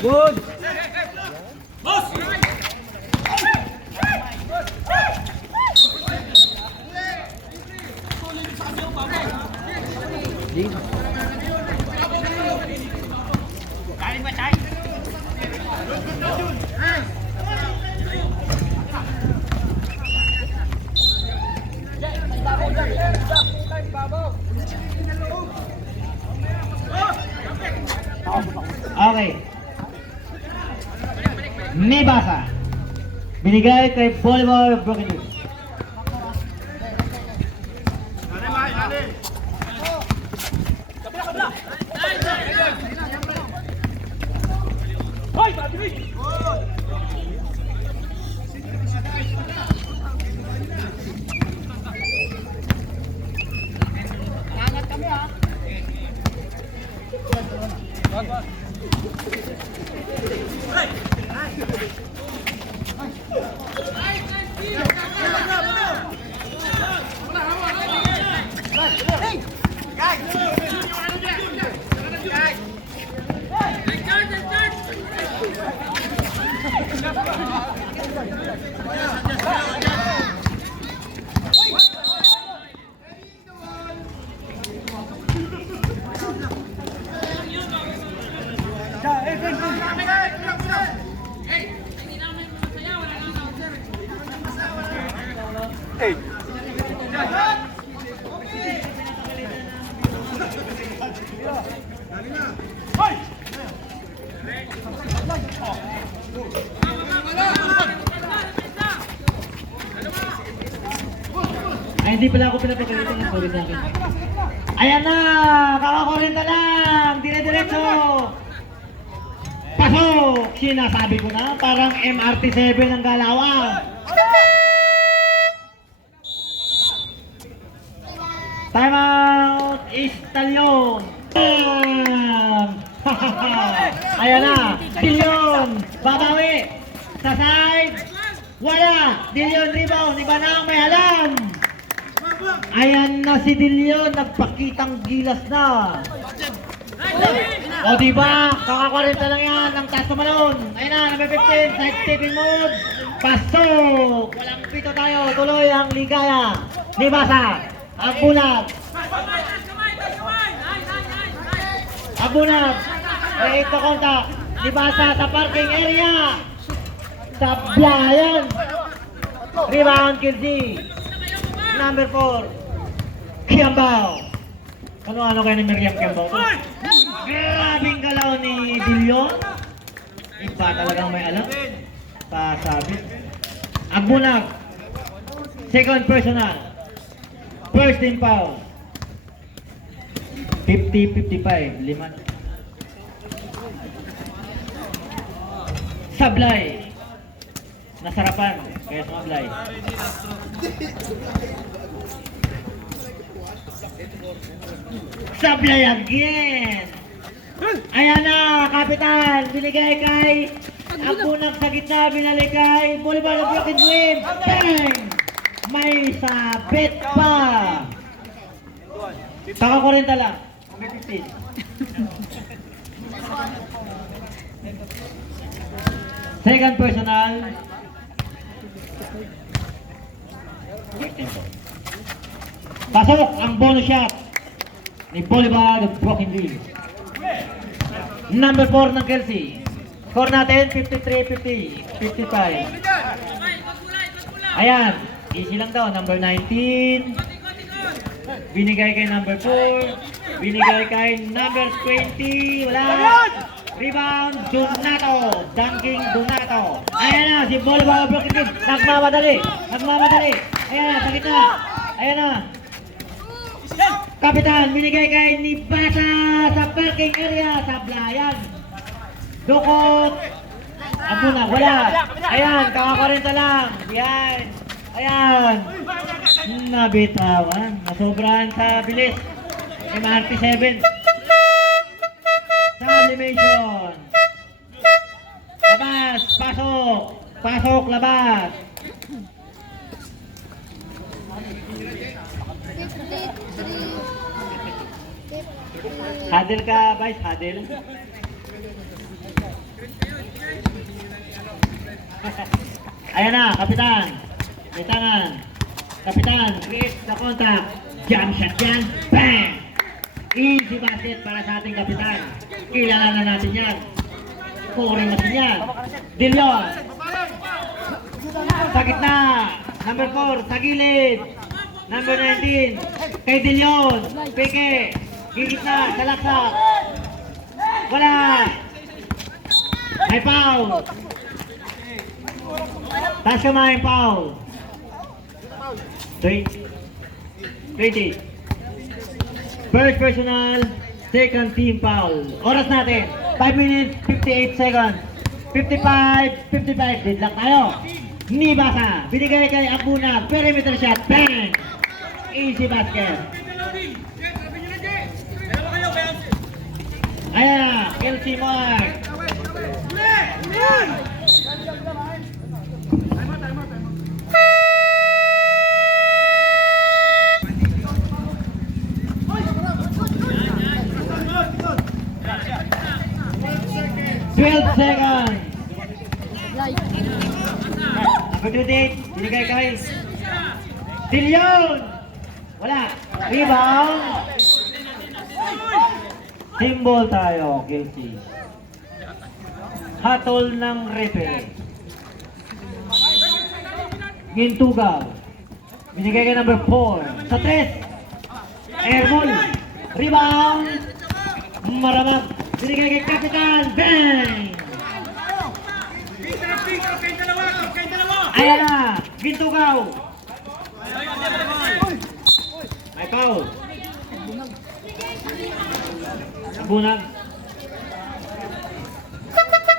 Good. Okay. Nibasa. Binigay kay Bolivar Broken News. Ay, hindi pala ako pinapagalitan ng sorry sa akin. Ayan na! Kakakurinta lang! Dire-diretso! Pasok! Sinasabi ko na, parang MRT7 ang galawang. Time out! Istalyon! Ayan na! Dilyon! Babawi! Sa side! Wala! Dilyon rebound! Iba na ang may alam! Ayan na si Dilyon! Nagpakitang gilas na! O diba? Kaka-40 lang yan ng taas tumalon! Ayan na! Number 15! Side stepping mode! Pasok! Walang pito tayo! Tuloy ang ligaya! Nibasa! Agbunag! Agbunag! May 8 na kontak! Nibasa sa parking area! Sablayan! Rebound Kirsi! Number 4 Kiambao! Ano kayo ni Miriam Kiambao? Grabing galaw ni Dilyon! Iba talagang may alam. Pasabit. Agbunag! Second personal. First team foul. 50-55. 5. Sablay. Nasarapan. Kaya sumablay. Sablay again. Ayan na, kapitan. Binigay kay Agbunag sa gitna. Binalik kay Bolivar na Broken Win. Bang! May sabit pa. Kaka-40 lang. May 15. Second personal. Pasok ang bonus shot ni Bolivar of Broken Wheel. Number 4 ng Kelsey. Score natin 53-50. 55. Ayan. Easy lang daw. Number 19. Binigay kay number 4. Binigay kay number 20. Wala. Rebound, Donato. Dunking Donato. Ayan na, si Bolivar Broken Wheel. Nagmamadali. Nagmamadali. Ayan na, sa gitna. Ayan na. Kapitan, binigay kay Nibasa sa parking area. Sablayan. Dukot. Abuna, wala. Ayan, kaka-40 lang. Ayan. Ayan. Nabitawan. Nasobrahan sa bilis. MRT7. Sublimation. Labas. Pasok. Pasok, labas. Huddle ka, Vice, huddle. Ayan na, kapitan. May tangan. Kapitan, create the contact. Jump shot yan. Bang! Easy basket para sa ating kapitan. Kilala na natin yan. Scoring natin yan. Dillon. Sa gitna. Number 4, sa gilid. Number 19, kay Dillon. Peke. Gigit na, sa laksak. Wala. May foul. Taas kamay, foul. 20. First personal, second team foul. Oras natin, 5 minutes, 58 seconds. 55, 55. Deadlock tayo. Ni Basa. Binigay kay Abuna. Perimeter shot. Bang! Easy basket. Ayan, Kelsey Mark. Seconds. Number 28, binigay kay Dillon. Wala. Rebound. Symbol tayo, Kelsey. Hatol ng referee. Gintugaw. Binigay kay number 4. Sa 3. Airball. Rebound. Maramag. Binigay kay Kapitan. Bang! Ayan na. Gintugaw. May foul. Bunag.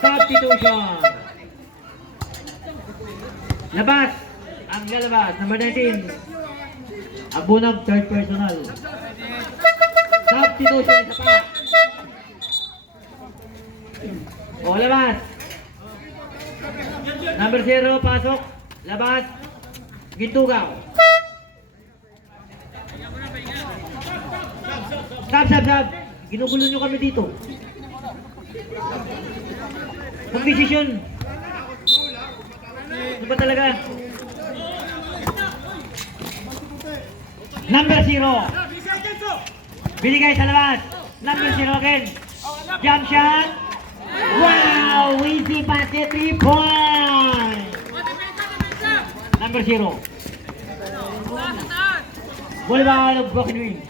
Substitution. Labas. Ang lalabas. Number 19. Abunag, third personal. Substitution isa pa. O, labas. Number 0, pasok. Labas. Gintugaw. Sab. Ginugulo nyo kami dito. Mag-desisyon. Ano ba talaga? Number 0. Binigay sa labas. Number 0 again. Jump shot. Wow! Easy basket, 3 points. Number 0. Boulevard of broken wing.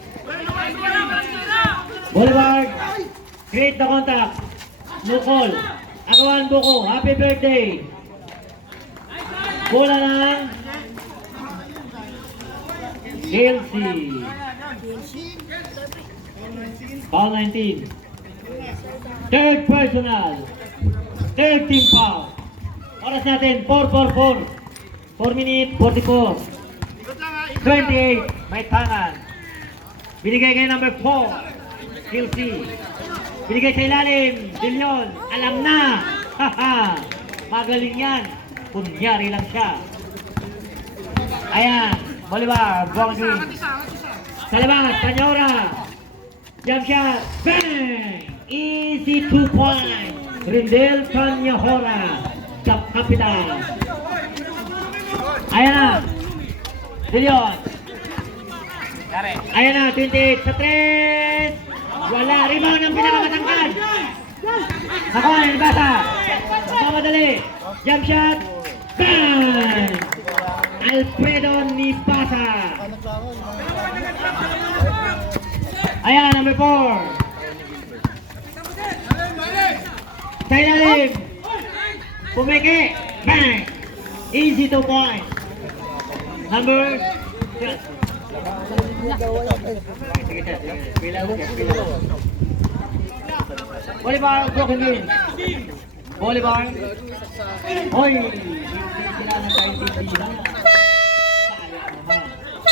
Boulevard. Create the contact. No call. Agawan Buko. Happy birthday. Bola lang. Kelsey. Foul 19. Third personal. Third team foul. Oras natin 4:44. 4 minutes 44. 28. May tangan. Binigay kay number 4. Kelsey. Binigay sa ilalim. Dillon. Alam na. Haha. Magaling yan. Kunyari lang siya. Ayan. Bolivar. Bongwing. Sa labas. Tanyora. Jump shot. Bang! Easy 2 points. Rindel Tanyahora. Kapitan. Ayan na. Dillon. Ayan na. 28 sa 3. Wala. Rebound ang pinakamatangkad. Nakuha na. Basa. Mamadali. Jump shot. Bang! Alfredo Nibasa. Ayan, number 4. Sa ilalim. Pumeke. Bang! Easy 2 points. Number 6. Bolivar, broken wing. Bolivar. Hoy! Kailangan tayo titihan.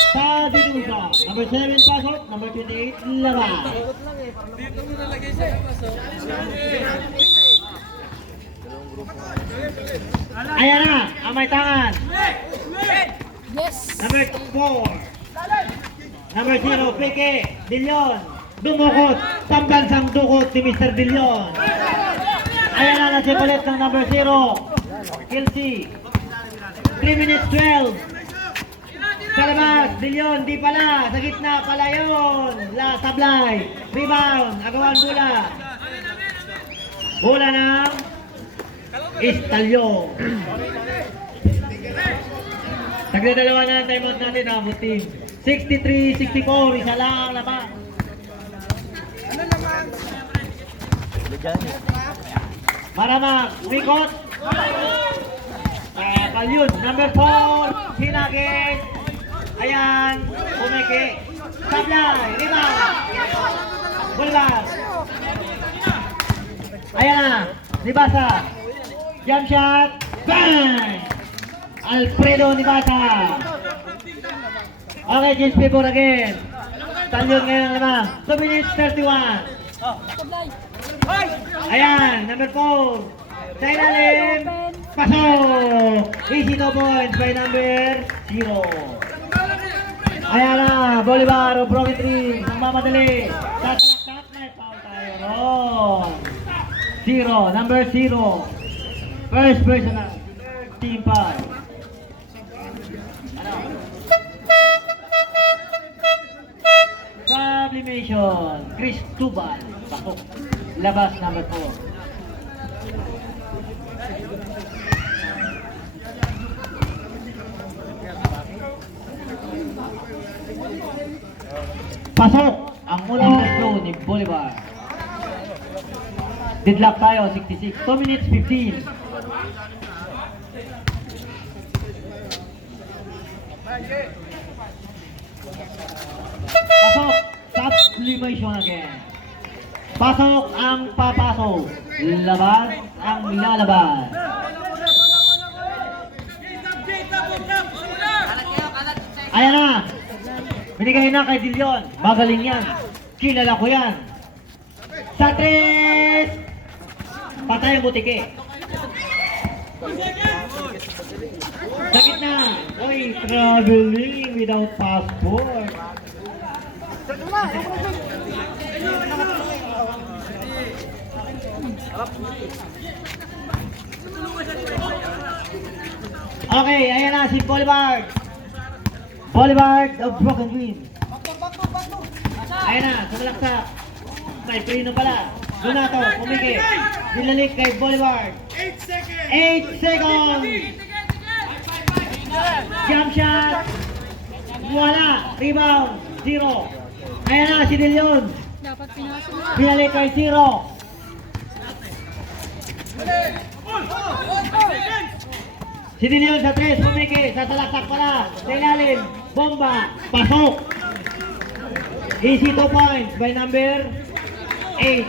Sa Dinusa. Number 7 pasok. Number 28 labas. Dito mo nalagay siya. Ayan na, ang may tangan. Yes! Number 4. Number 0, Peke, Dillon. Dumukot, pambansang dukot si Mr. Dillon. Ayan na, nasipalit ng number 0. Kelsey. 3 minutes 12. Sa labas, Dillon, di pala. Sa gitna pala yun. Sablay. Rebound, agawan bola. Bola ng Istalyo. Nagdadalawa na ang timeout natin ha, team. 63-64, isa lang ang laban. Maramang, umikot. Palyun, number 4, Hinagis. Ayan, umiki. Sablay, rebound. Bulbar. Ayan na, Nibasa. Jump shot, bang! Alfredo Nibasa. Okay, James Pibor again. Talyon ngayon ang lamang. 2 minutes 31. Ayan, number 4. Sa ilalim. Pasok. Easy 2 points by number 0. Ayan na, Bolivar o Broken Dreams. Ang mamadali. Tatak-tak na foul tayo ron. 0, number 0. First personal. Team foul. Sublimation, Cristobal, pasok, labas number 4. Pasok, ang unang throw ni Bolivar. Deadlock tayo, 66, 2 minutes 15. Pasok, sublimation again. Pasok ang papasok. Labas ang lalabas. Ayan na. Binigay na kay Dillon. Magaling yan. Kilala ko yan. Sa 3. Patay ang butike. Sa gitna. Oy, traveling without passport. Okay, ayan na si Boulevard. Boulevard of Broken Dreams. Ayan na, sumalaksak. May prino pala. Donato, pumiki. Dinalik kay Boulevard. 8 seconds. Jump shot. Wala. Rebound. 0. Ayan na si Dillon. Dapat pinasok na. Dinalik kay 0. Si Dillon sa 3, pumiki, sasalaksak pala, sa ilalim, bomba, pasok. Easy 2 points by number 8.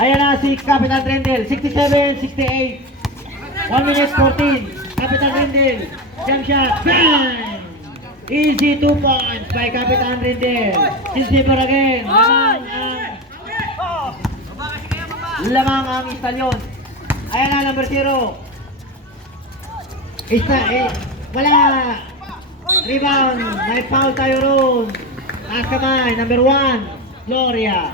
Ayan na si Capitan Rendel, 67-68. 1 minute 14, Capitan Rendel, jump shot, bang! Easy 2 points by Capitan Rendel. Silver again, lamang ang Istalyon. Ayan na, number 0. Wala. Rebound. May foul tayo roon. Taas kamay. Number 1. Gloria.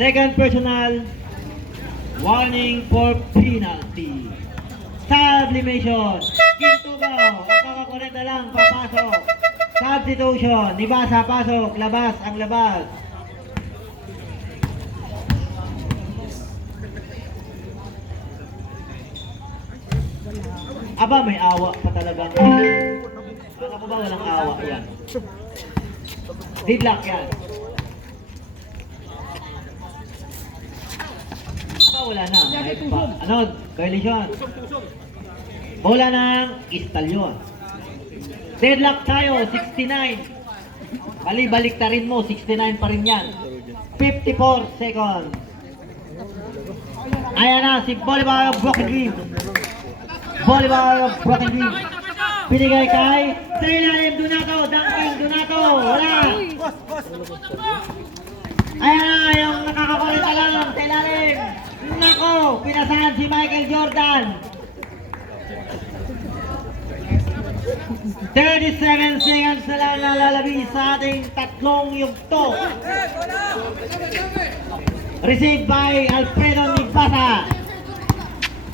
Second personal. Warning for penalty. Sublimation. Quintugaw. Ang kakakorenta lang. Papasok. Substitution. Nibasa pasok. Labas ang labas. Aba, may awa pa talagang. Kala ko ba walang awa yan? Deadlock yan. Aba, wala na. Ano? Coalition. Bola ng Istalyon. Deadlock tayo, 69. Balik-balik ta rin mo, 69 pa rin yan. 54 seconds. Ayan na, si Bolivar of Broken Dreams. Bolivar of Broken Dreams. Pinigay kay Trilalim Donato. Dunking Donato. Wala. Ayan na yung nakakakulit na lang nalalabi sa ating tatlong yugto. Received by Alfredo Nibasa.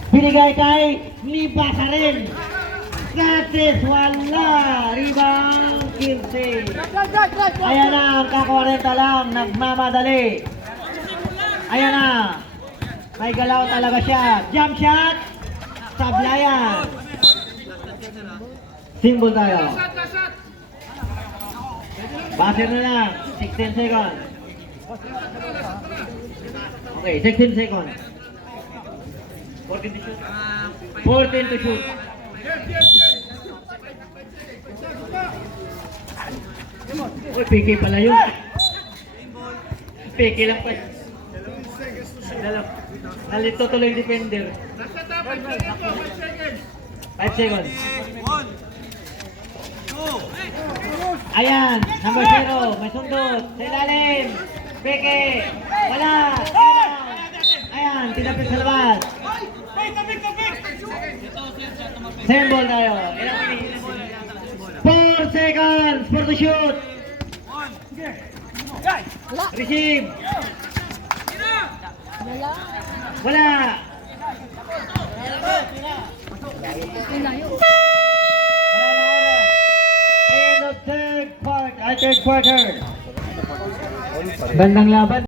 Binigay kay Nibasa rin. Francis wala. Rebound Kirsi. Ayan na, ang ka-40 lang. Nagmamadali. Ayan na. May galaw talaga siya. Jump shot. Sablayan. Symbol tayo. Buzzer na lang. 16 seconds. Okay, 16 seconds. 14 to shoot. 14 to shoot. Uy, PK pala yun. PK lang pa. Nalito tuloy yung defender. 5 seconds. Ayan, number 0. May sundot. Sa ilalim. Peke. Wala. Ayan, tinapit sa labas. Symbol tayo. 4 seconds for the shoot. Receive. Wala. Wala. Ay, layo. In the third quarter. Bandang laban.